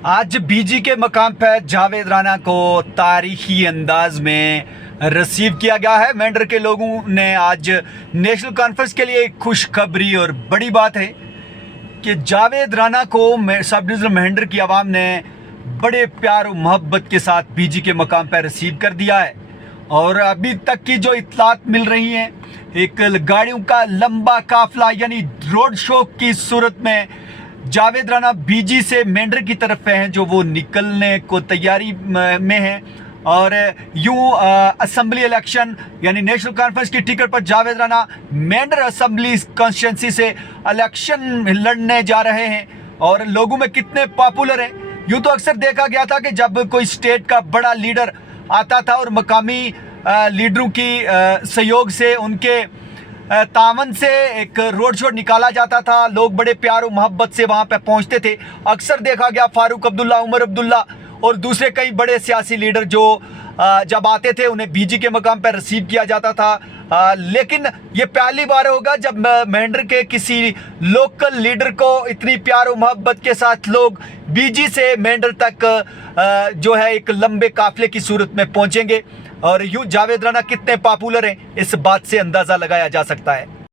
आज बीजी के मकाम पर जावेद राना को तारीखी अंदाज में रिसीव किया गया है। मेंढर के लोगों ने आज नेशनल कॉन्फ्रेंस के लिए एक खुशखबरी और बड़ी बात है कि जावेद राना को सब डिवीज़न मेंढर की आवाम ने बड़े प्यार और मोहब्बत के साथ बीजी के मकाम पर रिसीव कर दिया है। और अभी तक की जो इत्तलात मिल रही हैं, एक गाड़ियों का लंबा काफिला यानी रोड शो की सूरत में जावेद राना बीजी से मेंढर की तरफ हैं, जो वो निकलने को तैयारी में हैं। और यूं असेंबली इलेक्शन यानी नेशनल कॉन्फ्रेंस की टिकट पर जावेद राना मेंढर असेंबली कॉन्स्टिट्यूंसी से इलेक्शन लड़ने जा रहे हैं। और लोगों में कितने पॉपुलर हैं, यूं तो अक्सर देखा गया था कि जब कोई स्टेट का बड़ा लीडर आता था और मकामी लीडरों की सहयोग से, उनके तावन से एक रोड शो निकाला जाता था, लोग बड़े प्यार और मोहब्बत से वहाँ पे पहुँचते थे। अक्सर देखा गया फारूक अब्दुल्ला, उमर अब्दुल्ला और दूसरे कई बड़े सियासी लीडर जो जब आते थे उन्हें बीजी के मकाम पर रिसीव किया जाता था। लेकिन ये पहली बार होगा जब मेंढर के किसी लोकल लीडर को इतनी प्यार और मोहब्बत के साथ लोग बीजी से मेंढर तक जो है एक लंबे काफिले की सूरत में पहुंचेंगे। और यूं जावेद राना कितने पॉपुलर हैं, इस बात से अंदाज़ा लगाया जा सकता है।